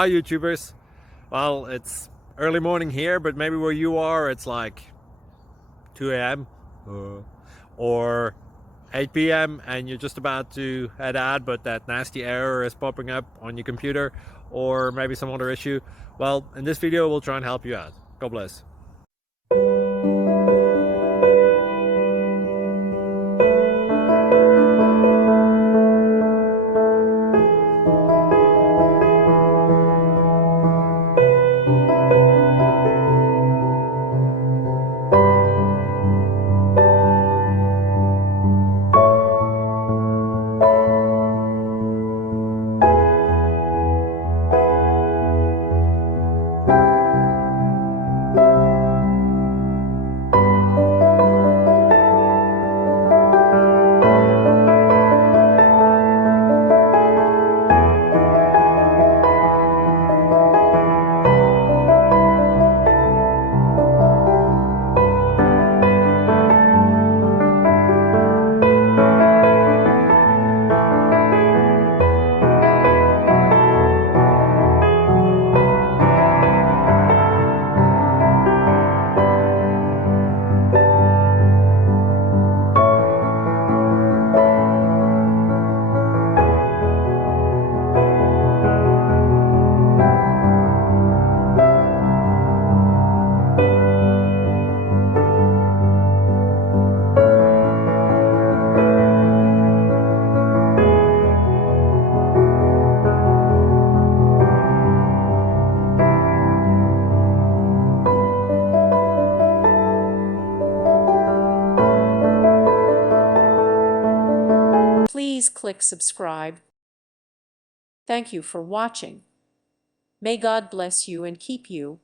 Hi YouTubers. Well, it's early morning here, but maybe where you are it's like 2 a.m. or 8 p.m. and you're just about to head out, but that nasty error is popping up on your computer, or maybe some other issue. Well, in this video we'll try and help you out. God bless. Please click subscribe. Thank you for watching. May God bless you and keep you.